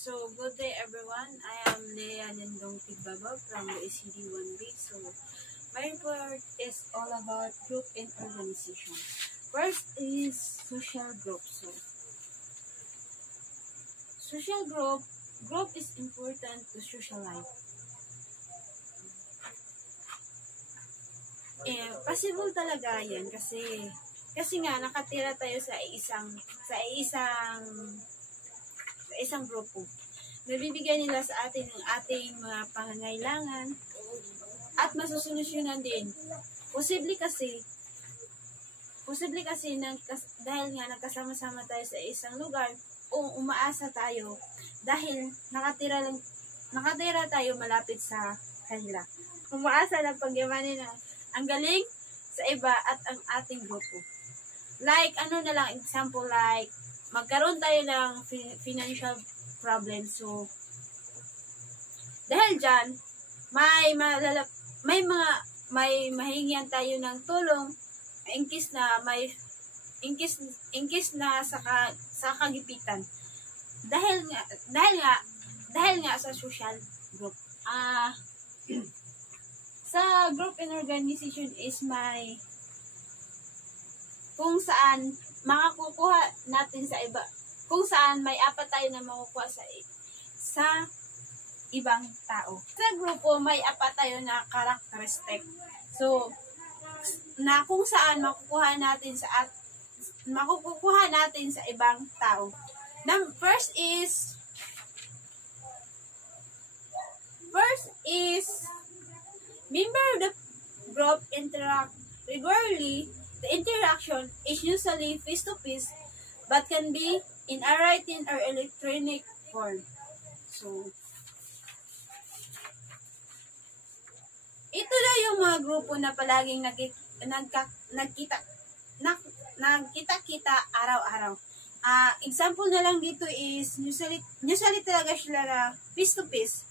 So, good day everyone. I am Leah Lindong Tigbaba from the ECD 1B. So, my report is all about group and organization. First is social group. So, social group is important to social life. Possible talaga yan kasi nga nakatira tayo sa isang grupo. Nabibigyan nila sa atin ang ating mga pangangailangan at masusolusyonan din. Posible kasi dahil nga nagkasama-sama tayo sa isang lugar o umaasa tayo dahil nakatira tayo malapit sa kanila. Umaasa lang pagyamanin na ang galing sa iba at ang ating grupo. Like, example like, magkaroon tayo ng financial problem. So, dahil dyan, may mahingian tayo ng tulong in case na sa kagipitan. Dahil nga sa social group. Sa group and organization is kung saan makakukuha natin sa iba, kung saan may apat tayo na makukuha sa ibang tao. Sa grupo, may apat tayo na characteristic. So, na kung saan makukuha natin sa ibang tao. First is member of the group interact regularly. The interaction is usually face-to-face but can be in a written or electronic form. So, ito na yung mga grupo na palaging nagkita-kita araw-araw. Example na lang dito is usually talaga sila na face-to-face.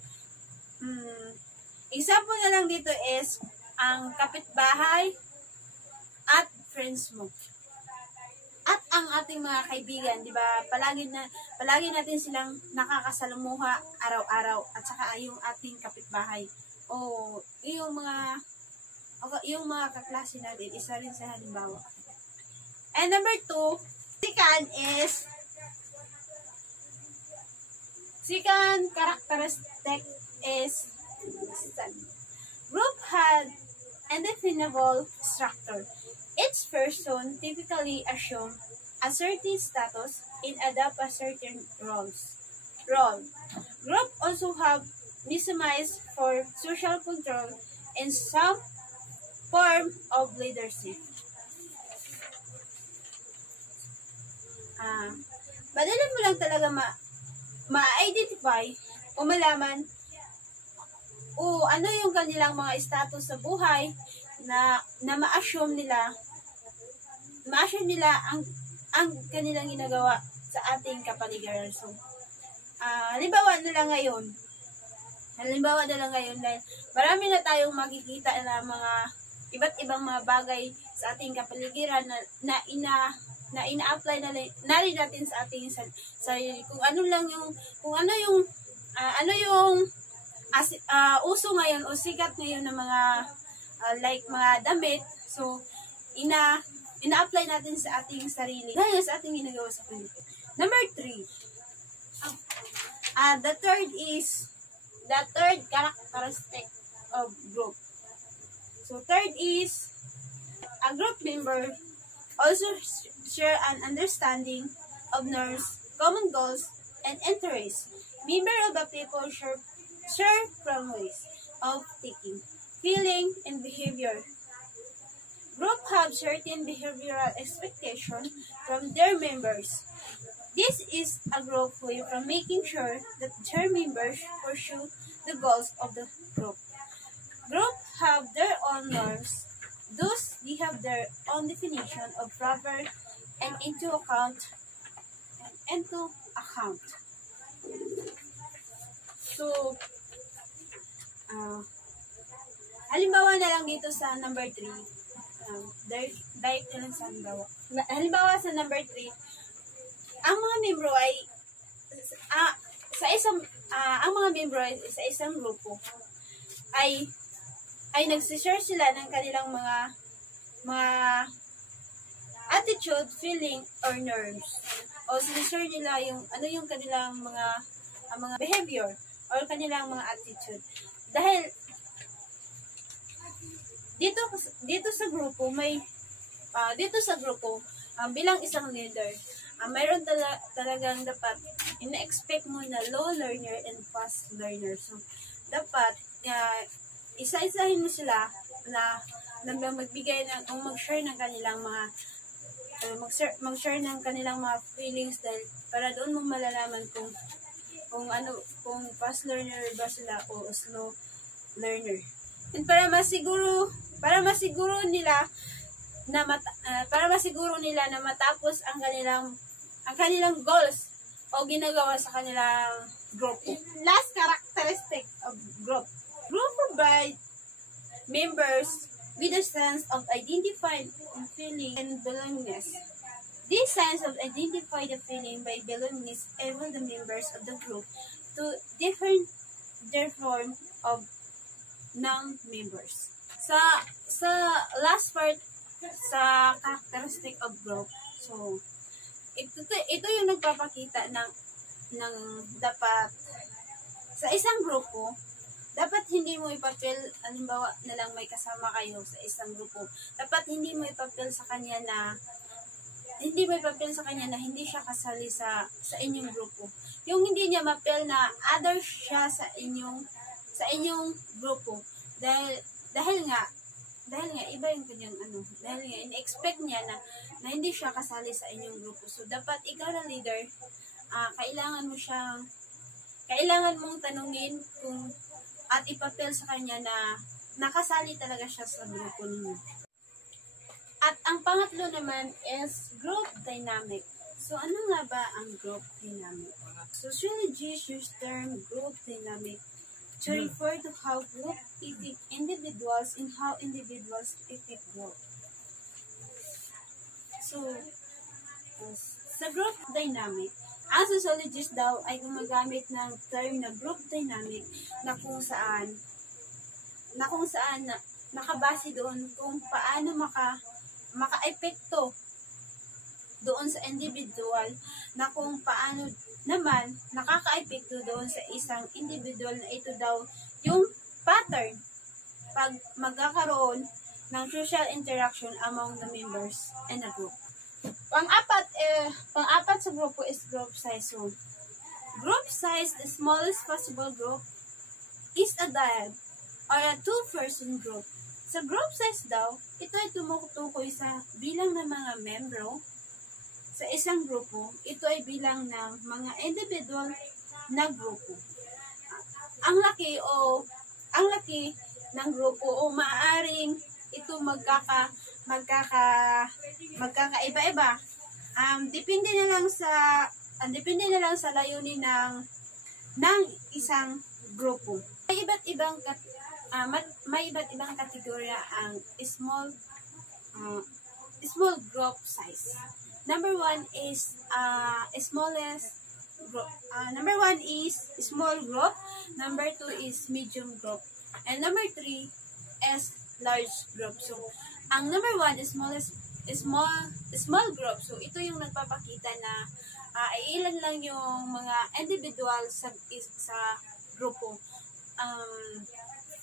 Example na lang dito is ang kapitbahay at friends mo. At ang ating mga kaibigan, di ba? Palagi natin silang nakakasalumuha araw-araw at saka yung ating kapitbahay. O yung mga kaklase natin, isa rin sa halimbawa. And number 2, second characteristic is group had indefinable structure. Each person typically assumes a certain status and adopt a certain role. Group also have maximized for social control and some form of leadership. Madali mo lang talaga ma-identify o malaman o ano yung kanilang mga status sa buhay na ma-assume nila ang kanilang ginagawa sa ating kapaligiran. So, halimbawa na lang ngayon dahil marami na tayong makikita na mga iba't ibang mga bagay sa ating kapaligiran na ina-apply na rin natin sa ating sarili. Kung ano yung uso ngayon o sikat ngayon ng mga like mga damit. So, ina-apply natin sa ating sarili. Dahil sa ating ginagawa sa Pilipinas. Number 3. The third characteristic of group. So, third is a group member also share an understanding of norms, common goals, and interests. Member of the people share from ways of thinking, feeling, and behavior. Group have certain behavioral expectations from their members. This is a group way from making sure that their members pursue the goals of the group. Groups have their own norms. Thus, they have their own definition of proper and into account. So, halimbawa na lang dito sa number 3. Direct na lang sa halimbawa. Halimbawa sa number 3, ang mga membro ay ang mga member sa isang grupo ay nagsishare sila ng kanilang mga attitude, feeling, or norms. O sinishare nila yung kanilang mga behavior or kanilang mga attitude. Dahil dito sa grupo bilang isang leader, mayroon talagang dapat ina-expect mo na low learner and fast learner. So dapat isa-isahin mo sila na magbigay mag-share ng kanilang mag-share ng kanilang mga feelings, dahil para doon mo malalaman kung fast learner ba sila o slow learner. And para masiguro nila na matapos ang kanilang goals o ginagawa sa kanilang grupo. Last characteristic of group. Group provide members with a sense of identified feeling and belongingness. This sense of identify the feeling by belongingness enable the members of the group to different their form of non-members. Sa last part, sa characteristic of group, so ito yung nagpapakita ng dapat sa isang grupo, dapat hindi mo ipapil, halimbawa na lang may kasama kayo sa isang grupo, dapat hindi mo ipapil sa kanya na hindi siya kasali sa inyong grupo. Yung hindi niya mapil na other siya sa inyong grupo, dahil nga iba yung kanyang dahil nga in-expect niya na hindi siya kasali sa inyong grupo. So dapat ikaw na leader, kailangan mong tanungin kung at ipapil sa kanya na nakasali talaga siya sa grupo ninyo. At ang pangatlo naman is group dynamic. So ano nga ba ang group dynamic? Sociologists use term group dynamic to refer to how group affect individuals and how individuals affect group. So, sa group dynamic, ang sociologist daw ay gumagamit ng term na group dynamic na kung saan nakabase doon kung paano maka-epekto doon sa individual, na kung paano naman nakaka-epekto doon sa isang individual, na ito daw yung pattern pag magkakaroon ng social interaction among the members in a group. Pang-apat sa grupo is group size. So, group size, the smallest possible group, is a dyad or a two-person group. Sa group size daw, ito ay tumutukoy sa bilang ng mga membro sa isang grupo. Ito ay bilang ng mga individual na grupo. Ang laki ng grupo o maaaring ito magkakaiba-iba. Depende na lang sa layunin ng isang grupo. May iba't ibang kategorya ang small group size. Number one is small group. Number two is medium group. And number three is large group. So, ang number one is small group. So, ito yung nagpapakita na ilan lang yung mga individual sa grupo.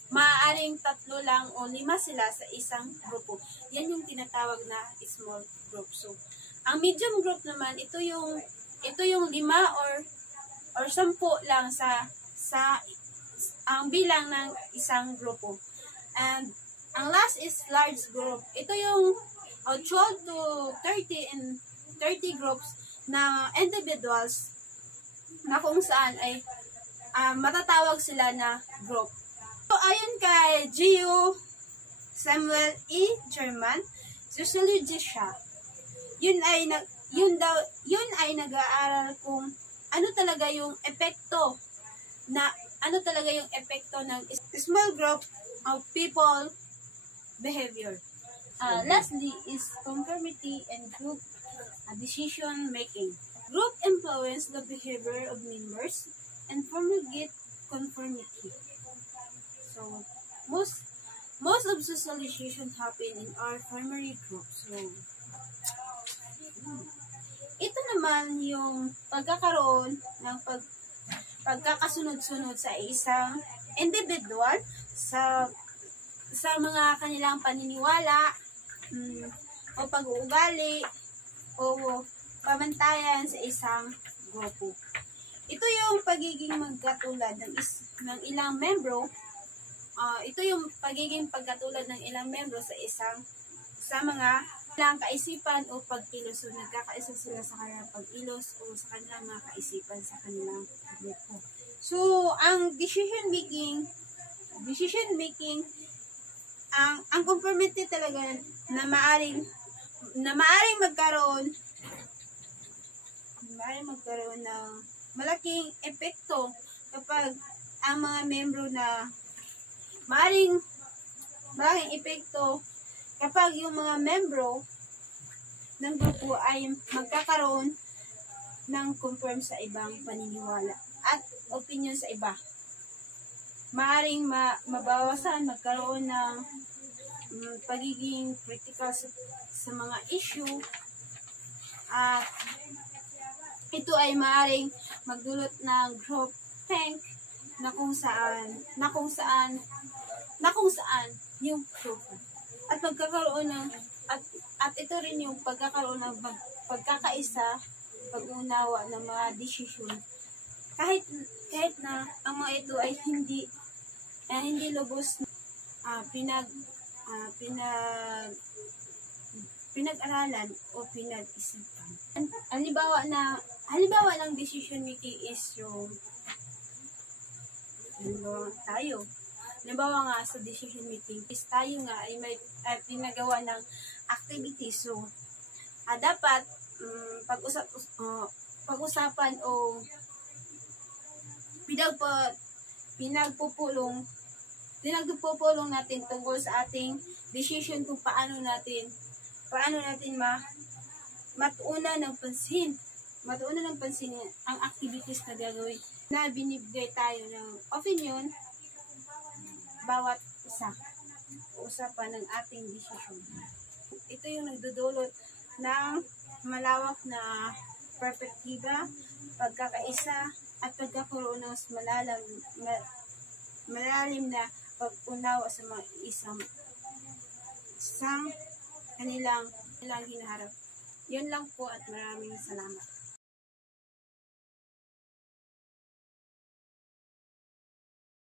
Maaaring 3 lang o 5 sila sa isang grupo. Yan yung tinatawag na small group. So, ang medium group naman, ito yung 5 or 10 lang sa ang bilang ng isang grupo. And ang last is large group. Ito yung 12 to 30 groups na individuals na kung saan ay matatawag sila na group. So, ayon kay Geo Samuel E. German, sociologist siya. Yun ay nag-aaral kung ano talaga yung epekto ng small group of people behavior. Lastly is conformity and group decision making. Group influence the behavior of members and promulgate conformity. So, most of socialization happen in our primary group. So, ito naman yung pagkakaroon ng pagkakasunod-sunod sa isang individual sa mga kanilang paniniwala, o pag-uugali, o pamantayan sa isang grupo. Ito yung pagiging magkatulad ng ilang membro. Ito yung pagiging pagkatulad ng ilang membro sa mga ilang kaisipan o pagkilos. So, nagkakaisa sila sa kanilang pagkilos o sa kanilang mga kaisipan sa kanilang grupo. So, ang decision making, ang conformity talaga na maaring magkaroon ng malaking epekto kapag ang mga membro na malaking epekto kapag yung mga membro ng grupo ay magkakaroon ng conform sa ibang paniniwala at opinion sa iba. Maaring mabawasan, magkaroon ng pagiging critical sa mga issue, at ito ay maaring magdulot ng group think na kung saan yung grupo at magkakaroon ng at ito rin yung pagkakaroon ng pagkakaisa, pag-unawa ng mga desisyon kahit na ang mga ito ay hindi lubos pinag-aralan o pinag-isipan. Halimbawa ng decision making is yung halimbawa nga sa decision making is tayo nga ay may pinagawa ng activity. So, dapat pag-usapan o pinagpupulong natin tungkol sa ating decision kung paano natin matuunan ng pansin ang activities na gagawin na binibigay tayo ng opinion bawat isa usapan ng ating decision. Ito yung nagdudulot ng malawak na perspektiba, pagkakaisa, at pagkakaroon ng malalim na pag-unawa sa mga isang kanilang hinaharap. Yun lang po at maraming salamat.